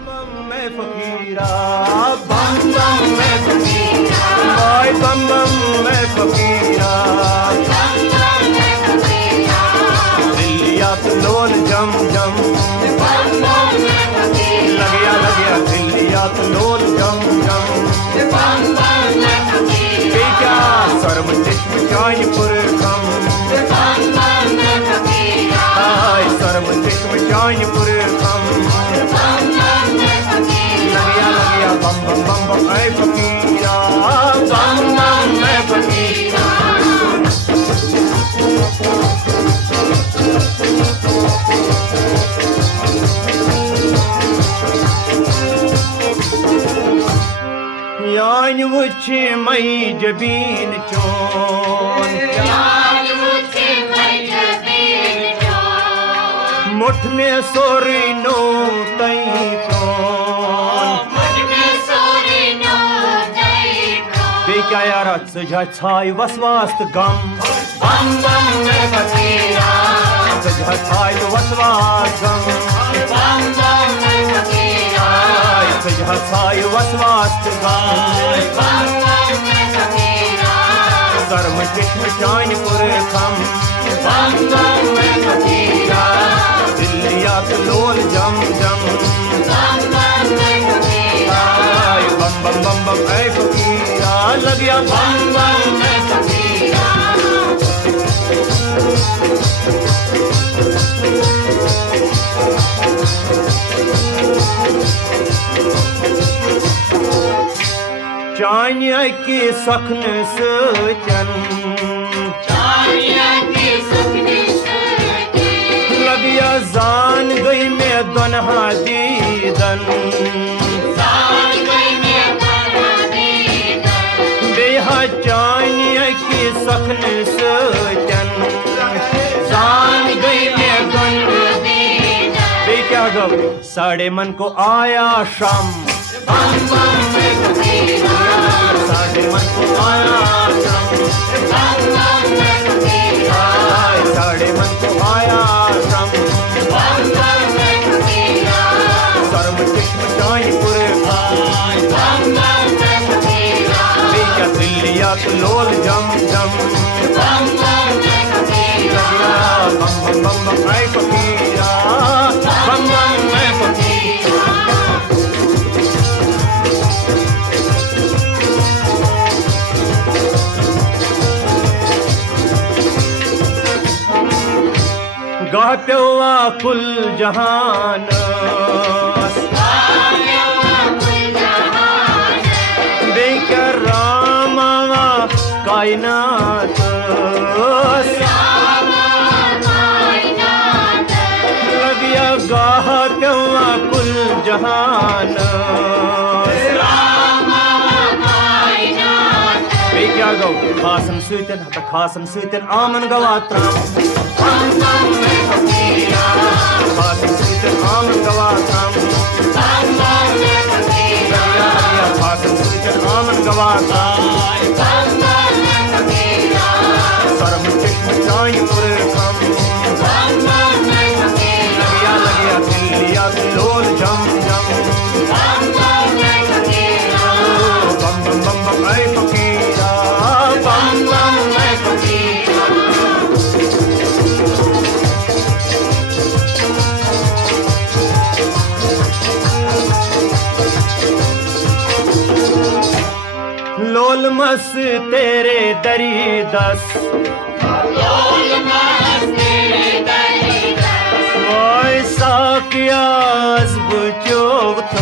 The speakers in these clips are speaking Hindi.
बम मैं फकीरा, बम बम मैं फकीरा, ओए बम बम मैं फकीरा, बम बम मैं फकीरा, दिल्लिया तो लोल जम जम, बम बम मैं फकीरा, लग गया दिल्लिया तो लोल जम जम, बम बम मैं फकीरा, बेटा सरम चश्म चांदपुर खम, बम बम मैं फकीरा, हाय सरम चश्म चांदपुर खम, बम बम मैं फकीरा, लग गया बम बम बम बम मैं फकीरा, बम बम मैं फकीरा। यान वुछ मई जबीन चोन, यान मुझे मैं जबीन चोन, मुठ में सोरी नो तई प्रोन, मुझ में सोरी नो दई प्रोन, बेक्या यार सजा छाय वसवास्त गम, बम बम मैं फकीरा, सजा छाय वसवास गम, बम बम मैं फकीरा, सजा छाय वसवास्त गम, बम बम मैं फकीरा, सरम चश्म चांदपुर खम, बम बम मैं फकीरा, दिल्लिया तो लोल जम जम, बम बम मैं फकीरा, बम बम बम बम ऐ फकीरा, लग गया बम बम मैं फकीरा, चानिया की सखन सचन, चानिया की सुखनी सुखी, लगिया जान गई मैं दोनहा दीदन, जान गई मैं बना दीदन, बेहा चानिया की सखन सचन, जान गई मैं दोनहा दीदन, बे क्या गव साढ़े मन को आया शाम, बम बम मैं फकीरा, साढ़े मन को आया शाम, बम बम मैं फकीरा, साढ़े मन को आया शाम, बम बम मैं फकीरा, सरम चश्म चांदपुर खाय, बम बम मैं फकीरा, बेटा दिल्लिया तो लोल जम जम, बम बम मैं फकीरा, बम बम बम बम ऐ फकीरा, बम बम मैं फकीरा। गाह प्यवा कुल जहान, बेका रामावा कायनात, लगिया गाह प्यवा कुल जहान, बेक्या गौ खासन सुतन हत खासन सुतन आमन गवा त्राम, खासन सुतन आमन गवा त्राम, खासन सुतन आमन गवा त्राम, सरम चश्म चांदपुर खम, लगिया दिल्लिया लोल जम जम, बम बम बम बम ऐ फकीरा, बम बम ऐ फकीरा। लोल मस तेरे दरी दस, ओए साकियास बुचोवत,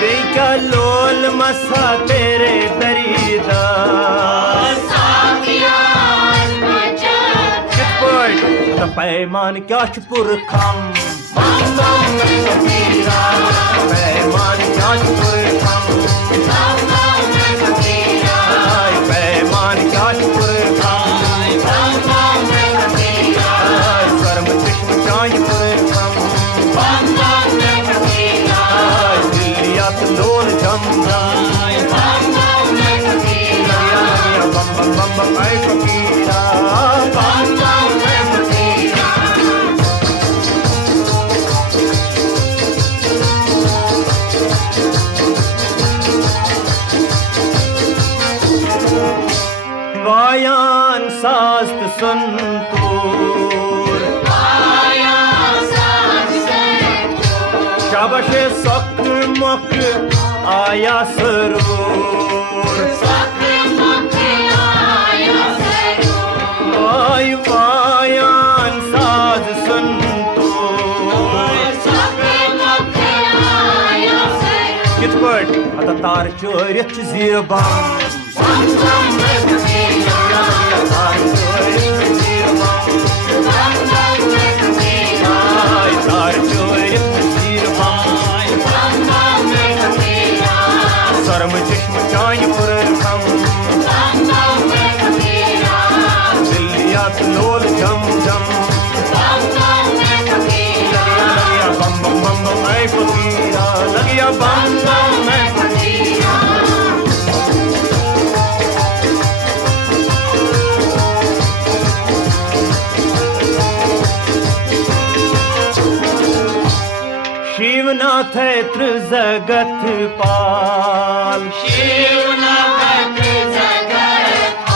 बेका लोल मसा तेरे दरी दस, कित पट पैमान क्या पुर खम, पैमान क्या पुर खम, पैमान क्या पुर खम, सरम चश्म चांदपुर खम, दिल्लिया तो लोल जम जम, लगिया बम बम बम बम ऐ फकीरा, बम बम ऐ फकीरा। सख मुख आया सरूर आई वायान साज संतूर कित पट अत तार चोरित जीर बम सरम चश्म चाय पुर खम दिलियात लोल जम जम लगिया बम बम बम बम ऐ फकीरा लगिया बम बम ऐ फकीरा शिवनाथ है त्रिजगत पाल शिवनाथ जगत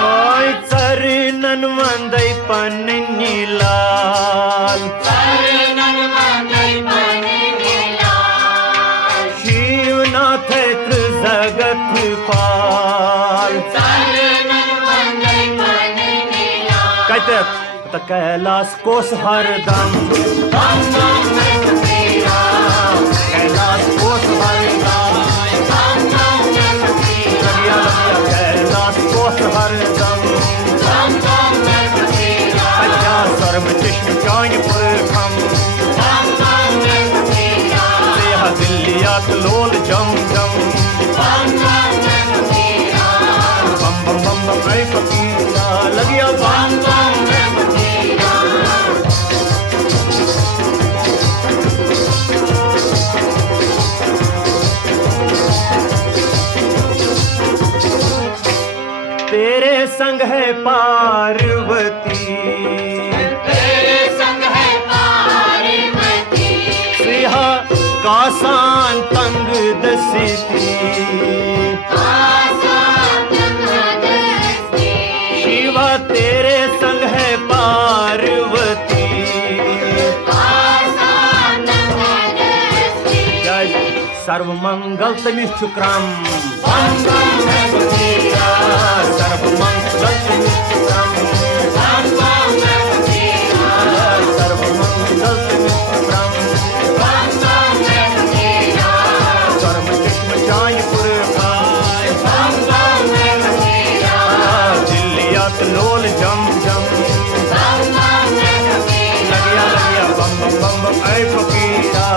मोय चरणन वंदै पन्नी लाल चरणन वंदै पन्नी लाल शिवनाथ है त्रिजगत पाल चरणन वंदै पन्नी लाल कतक त कैलाश कोस हरदम बम बम मैं फकीरा कैलाश कोस हरदम बम बम मैं फकीरा लगिया लगिया कैलाश कोस हरदम बम बम मैं फकीरा अज्ञा सर्व चश्म चाय पुर खम बम बम मैं फकीरा देहा दिलियात लोल जम जम बम बम मैं फकीरा बम बम बम बम ऐ फकीरा लगिया बम बम ऐ फकीरा तेरे संग है पार्वती तेरे संग है पार्वती सिहा कासान तंग दसिती शिवा तेरे संग है पार्वती जय सर्व मंगल तमिश क्रम बम बम है फकीरा सर्व मंगल तमिश क्रम बम बम मैं फकीरा सर्व मंगल तमिश क्रम बम बम मैं फकीरा सर्व चश्म चाय पुर खाय बम बम मैं फकीरा दिलियात लोल जम जम बम बम मैं फकीरा लगिया लगिया बम बम बम बम ऐ फकीरा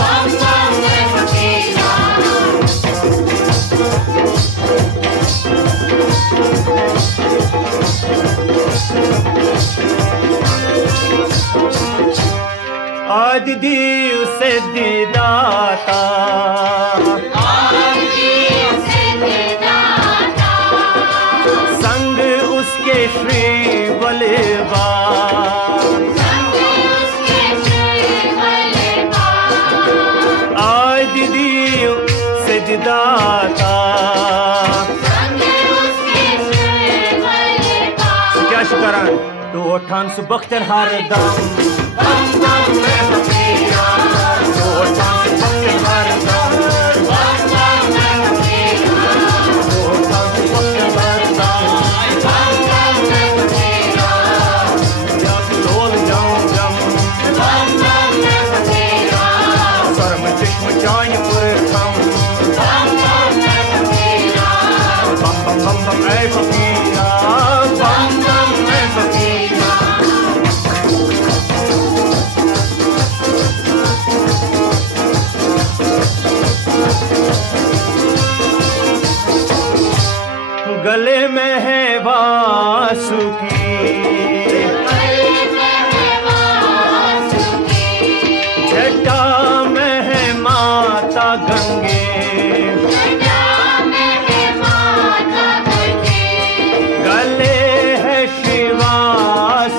बम बम मैं फकीरा आदि दीव से दीदाता संग उसके श्री बलवान आदि दीव से दीदाता क्या शुकरान तो ठान सुबख्तर हर दम बम बम मैं फकीरा तो ठान सुबख्तर हर दम बम बम मैं फकीरा तो ठान सुबख्तर हर दम बम बम मैं फकीरा या लोल जम जम बम बम मैं फकीरा सर्व चश्म चाय पुर खम बम बम मैं फकीरा बम बम बम बम ऐ फकीरा बम बम ऐ फकीरा गले में है वासुकी जटा में है माता गंगे गले है शिवासुकी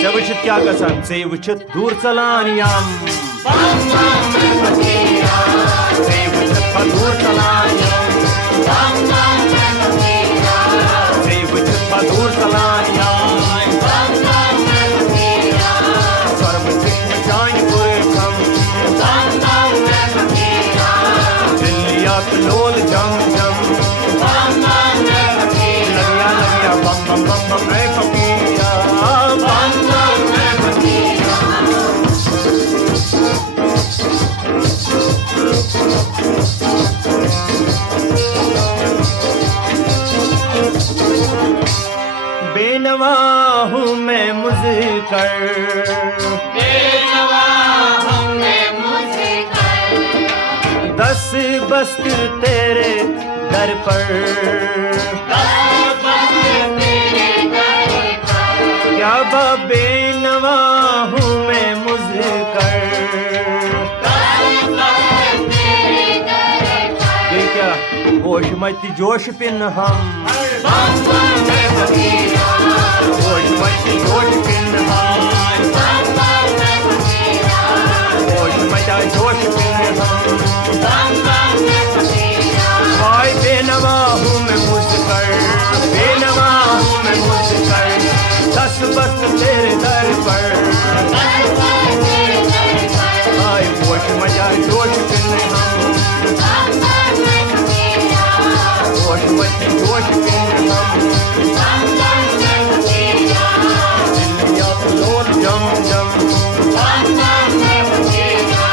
चे वुचित क्या गसान चे वुचित दूर चलान यम बम बम मैं फकीरा चे वुचित दूर चलान यम बम बम मैं फकीरा चे वुचित दूर चलान यम बम बम मैं फकीरा बम बम बम बम रे फकीरा, बम बम रे फकीरा। बेनवा हूँ मैं मुझकर, बेनवा हूँ मैं मुझकर, दस बस्त तेरे दर पर, दस बस्त तेरे दर पर, क्या बेनवा हूँ मैं मुझकर, दस बस्त तेरे दर पर। ये क्या होश मत जोश पिन हम, बम बम रे फकीरा, होश मत जोश पिन हम, बम बम रे फकीरा, होश मत जोश पिन हम। बम बम रे फकीरा, हाय बेनवा हूँ मैं मुझकर, बेनवा हूँ मैं मुझकर, दस बस्त तेरे दर पर, दस बस्त तेरे दर पर। हाय होश मजा जोश पिन हम, बम बम रे फकीरा, होश मत जोश पिन हम। बम बम रे फकीरा, दिलिया लोल जम जम, बम बम रे फकीरा,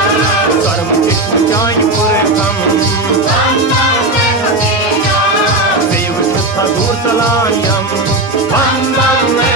कर्म किस्म जाई पुर कम, बम बम रे फकीरा, देव सत्ता दूर तलायम, बम बम रे